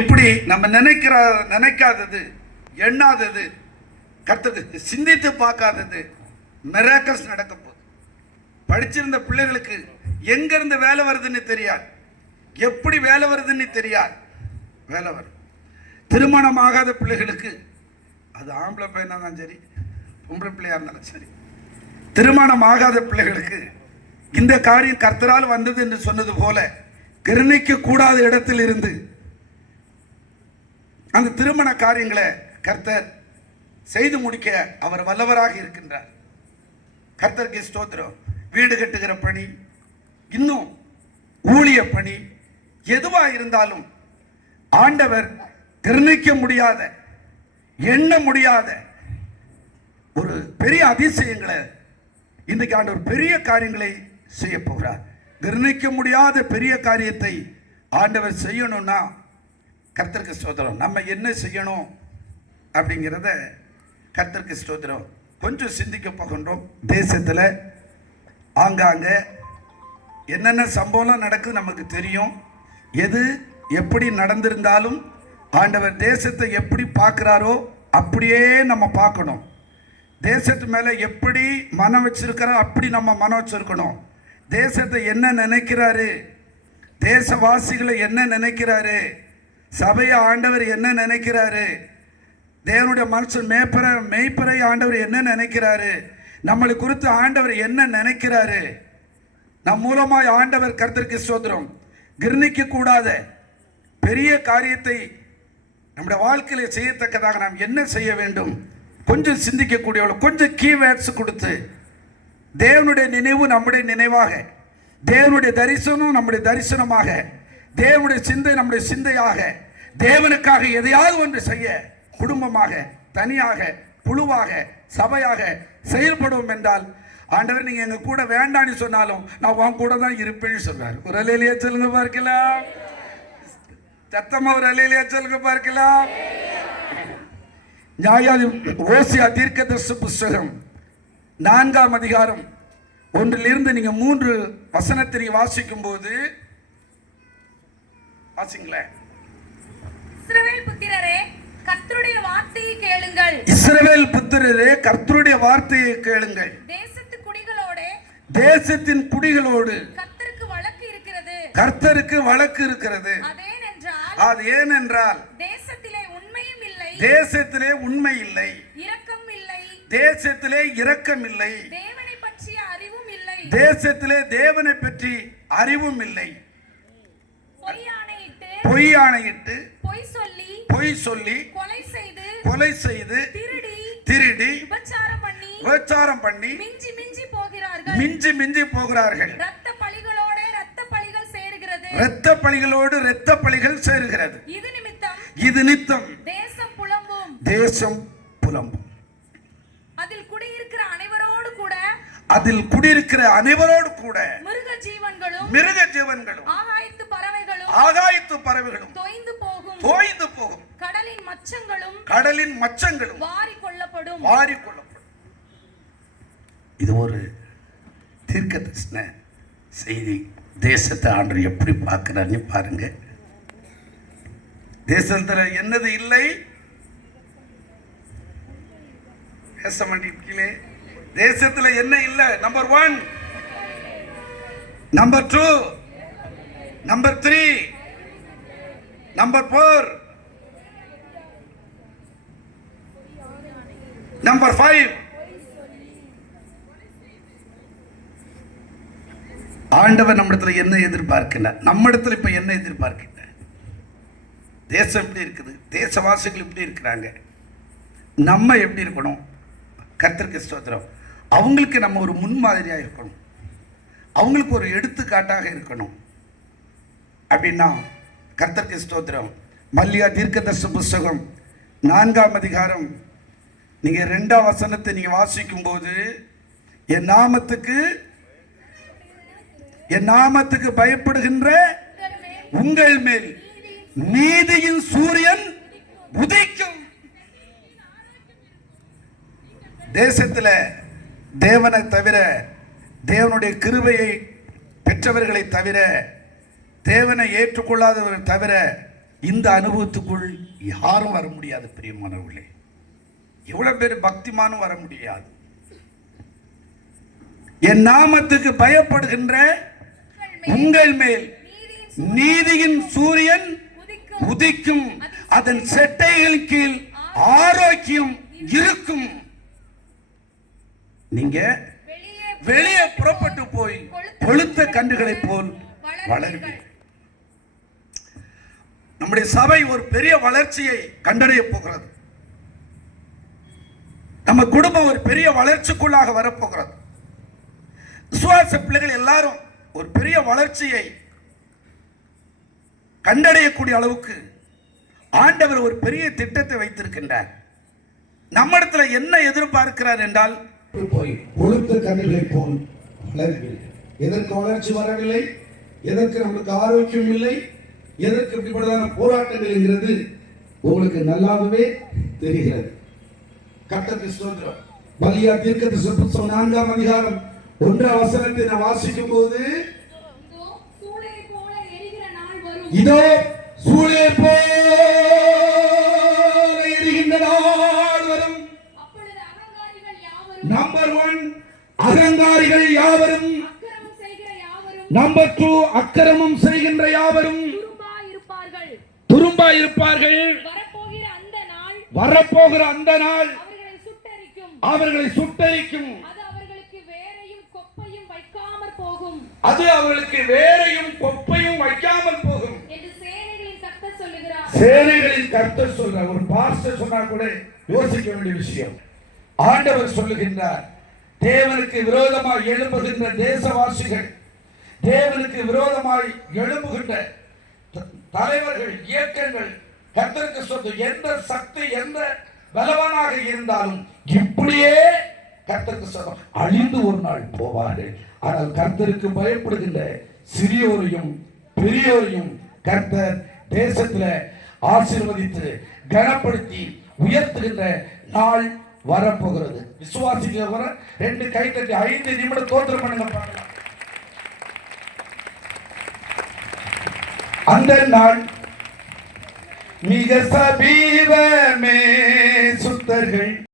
இப்படி நம்ம நினைக்காதது, எண்ணாதது, கர்த்தருக்கு சிந்தித்து பார்க்காதது மிராக்கிள்ஸ் நடக்க போகுது. படிச்சிருந்த பிள்ளைகளுக்கு எங்கிருந்து வேலை வருதுன்னு தெரியாது, எப்படி வேலை வருதுன்னு தெரியாது, வேலை வரும். திருமணம் ஆகாத பிள்ளைகளுக்கு, அது ஆம்பளை பையனா தான் சரி, பொம்பளை பிள்ளையா இருந்தாலும் சரி, திருமணம் ஆகாத பிள்ளைகளுக்கு இந்த காரியம் கர்த்தரால் வந்தது என்று சொன்னது போல கிரணிக்க கூடாத இடத்தில் இருந்து அந்த திருமண காரியங்களை கர்த்தர் செய்து முடிக்க அவர் வல்லவராக இருக்கின்றார். கர்த்தருக்கு ஸ்தோத்திரம். வீடு கட்டுகிற பணி, இன்னும் ஊழிய பணி, எதுவா இருந்தாலும் ஆண்டவர் கிரணிக்க முடியாத, எண்ண முடியாத ஒரு பெரிய அதிசயங்களை இன்றைக்கு ஆண்டவர் பெரிய காரியங்களை செய்ய போகிறார். கிரணிக்க முடியாத பெரிய காரியத்தை ஆண்டவர் செய்யணும்னா கர்த்தருக்கு ஸ்தோத்திரம். நம்ம என்ன செய்யணும் அப்படிங்கிறத கர்த்தருக்கு ஸ்தோத்திரம் கொஞ்சம் சிந்திக்க போகின்றோம். தேசத்தில் ஆங்காங்க என்னென்ன சம்பவம் நடக்குது நமக்கு தெரியும். எது எப்படி நடந்திருந்தாலும் ஆண்டவர் தேசத்தை எப்படி பார்க்குறாரோ அப்படியே நம்ம பார்க்கணும். தேசத்து மேலே எப்படி மனம் வச்சிருக்கிறோம் அப்படி நம்ம மனம் வச்சிருக்கணும். தேசத்தை என்ன நினைக்கிறாரு, தேசவாசிகளை என்ன நினைக்கிறாரு, சபையை ஆண்டவர் என்ன நினைக்கிறாரு, தேவனுடைய மனுஷன் மெய்ப்பரை ஆண்டவர் என்ன நினைக்கிறாரு, நம்மளை குறித்து ஆண்டவர் என்ன நினைக்கிறாரு. நம் மூலமாய் ஆண்டவர் கர்த்தருக்கு ஸ்தோத்திரம் கிரணிக்க கூடாத பெரிய காரியத்தை நம்முடைய வாழ்க்கையில செய்யத்தக்கதாக நாம் என்ன செய்ய வேண்டும், கொஞ்சம் சிந்திக்கக்கூடியவர்கள், கொஞ்சம் கீவேர்ட்ஸ் கொடுத்து தேவனுடைய நினைவு நம்முடைய நினைவாக, தேவனுடைய தரிசனம் நம்முடைய தரிசனமாக, தேவனுடைய சிந்தை நம்முடைய சிந்தையாக, தேவனுக்காக எதையாவது ஒன்று செய்ய குடும்பமாக, தனியாக, குழுவாக, சபையாக செயல்படுவோம் என்றால் ஆண்டவர் நீங்க எங்க கூட வேண்டான்னு சொன்னாலும் நான் உன் கூட தான் இருப்பேன்னு சொல்றாரு. ஒரு அலையிலேயே சொல்லுங்க பார்க்கலாம், சத்தமா ஒரு அலையிலேயே சொல்லுங்க பார்க்கலாம். ஓசியா தீர்க்கதரிசி புஸ்தகம் 4ஆம் அதிகாரம் 1 நீங்க 3 வசனத்தை நீங்க வாசிக்கும் போது வாசிங்களேன். இஸ்ரவேல் புத்திரரே கர்த்தருடைய வார்த்தையை கேளுங்கள். இஸ்ரவேல் புத்திரரே கர்த்தருடைய வார்த்தையை கேளுங்கள். தேசத்தின் குடிகளோடு கர்த்தருக்கு வழக்கு இருக்கிறது. கர்த்தருக்கு வழக்கு இருக்கிறது. அது ஏனென்றால் தேசத்திலே உண்மையும் இல்லை, தேசத்திலே உண்மை இல்லை, இரக்கம் இல்லை, தேசத்திலே இரக்கம் இல்லை, தேவனை பற்றிய அறிவும் இல்லை, தேசத்திலே தேவனை பற்றி அறிவும் இல்லை, பொய் ஆணையிட்டு பொய் சொல்லி கொலை செய்து திருடி விபச்சாரம் பண்ணி மிஞ்சி போகிறார்கள். இரத்த பழிகளோடு சேருகிறது. இது நிமித்தம் தேசம் புலம்பும். அதில் குடியிருக்கிற அனைவரோடு கூட மிருக ஜீவன்களும் ஆகாயத்து பறவைகளும் தோய்ந்து போகும். கடலின் மச்சங்களும் வாரி கொள்ளப்படும். இது ஒரு தீர்க்கதரிசன செய்தி. தேசத்தை ஆண்டவர் எப்படி பார்க்கிறார்னு பாருங்க. தேசத்துல என்னது இல்லை, தேசத்துல என்ன இல்லை? Number 1, number 2, number 3, number 4, number 5. ஆண்டவர் நம்மிடத்துல என்ன எதிர்பார்க்கிறார்? நம்ம இடத்துல இப்ப என்ன எதிர்பார்க்கிறார்? தேசம் எப்படி இருக்குது, தேசவாசிகள் எப்படி இருக்கிறாங்க, நம்ம எப்படி இருக்கணும்? கர்த்தருக்கு ஸ்தோத்திரம். அவங்களுக்கு நம்ம ஒரு முன்மாதிரியாக இருக்கணும், அவங்களுக்கு ஒரு எடுத்துக்காட்டாக இருக்கணும். அப்படின்னா கர்த்தருக்கு ஸ்தோத்திரம். மல்லியா தீர்க்கதரிசி புஸ்தகம் 4ஆம் அதிகாரம் நீங்க 2ஆம் வசனத்தை நீங்க வாசிக்கும் போது, என் நாமத்துக்கு பயப்படுகின்ற உங்கள் மேல் நீதியின் சூரியன் உதிக்கும். தேசத்துல தேவனை தவிர, தேவனுடைய கிருபையை பெற்றவர்களை தவிர, தேவனை ஏற்றுக்கொள்ளாதவர்கள் தவிர இந்த அனுபவத்துக்குள் யாரும் வர முடியாது பிரியமானவர்களே. எவ்வளவு பேர் பக்திமானும் வர முடியாது. என் நாமத்துக்கு பயப்படுகின்ற உங்கள் மேல் நீதியின் சூரியன் உதிக்கும், அதன் செட்டைகளின் கீழ் ஆரோக்கியம் இருக்கும். நீங்க வெளியே புறப்பட்டு போய் கொளுத்த கன்றுகளைப் போல் வளருவீர்கள். நம்முடைய சபை ஒரு பெரிய வளர்ச்சியை கண்டடைய போகிறது. நம்ம குடும்பம் ஒரு பெரிய வளர்ச்சிக்குள்ளாக வரப்போகிறது. விசுவாச பிள்ளைகள் எல்லாரும் ஒரு பெரிய வளர்ச்சியை கண்டடையக்கூடிய அளவுக்கு ஆண்டவர் ஒரு பெரிய திட்டத்தை வைத்திருக்கின்றார். நம்மிடத்துல என்ன எதிர்பார்க்கிறார் என்றால், போய் கொழுத்த கன்றுகளைப் போல் வளருவீர்கள். எதற்கு வளர்ச்சி வரவில்லை, எதற்கு நமக்கு ஆரோக்கியம் இல்லை, எதற்கு இப்படிப்பட்டதான போராட்டங்கள் என்கிறது உங்களுக்கு நல்லாவே தெரிகிறது. கர்த்தருக்கு ஸ்தோத்திரம். மல்கியா தீர்க்கதரிசன புத்தகம் 4ஆம் அதிகாரம் 1ஆம் வசனத்தை நான் வாசிக்கும் போது, இதோ சூளை போல எரிகின்ற நாள் வரும். நம்பர் 1 அகங்காரிகள் யாவரும், நம்பர் 2 அக்கிரமம் செய்கின்ற யாவரும் துரும்பாயிருப்பார்கள். வரப்போகிற அந்த நாள் அவர்களை சுட்டரிக்கும். அது அவர்களுக்கு வேரையும் கொப்பையும் வைக்காமல் போகும். சேனைகளின் கர்த்தர் சொல்ற ஒரு பாஸ்டர் சொன்னா கூட யோசிக்க வேண்டிய விஷயம். ஆண்டவர் சொல்லுகின்றார், தேவனுக்கு விரோதமாய் எழும்புகின்ற தேசவாசிகள், தேவனுக்கு விரோதமாய் எழும்புகின்ற தலைவர்கள், இயக்கங்கள், கர்த்தருக்கு சொந்த எந்த சக்தி எந்த பலவானாக இருந்தாலும் இப்படியே கர்த்தருக்கு சொந்தம் அழிந்து ஒரு நாள் போவார்கள். ஆனால் கர்த்தருக்கு பயப்படுகின்ற சிறியோரையும் பெரியோரையும் கர்த்தர் தேசத்துல ஆசீர்வதித்து கனப்படுத்தி உயர்த்துகின்ற நாள் வரப்போகிறது. விசுவாசிக்கிற 2 கை தட்டி 5 நிமிடம் தோற்றம் பண்ணுங்க பார்க்கலாம். அந்த நாள் மிக சமீபமே சுத்தர்கள்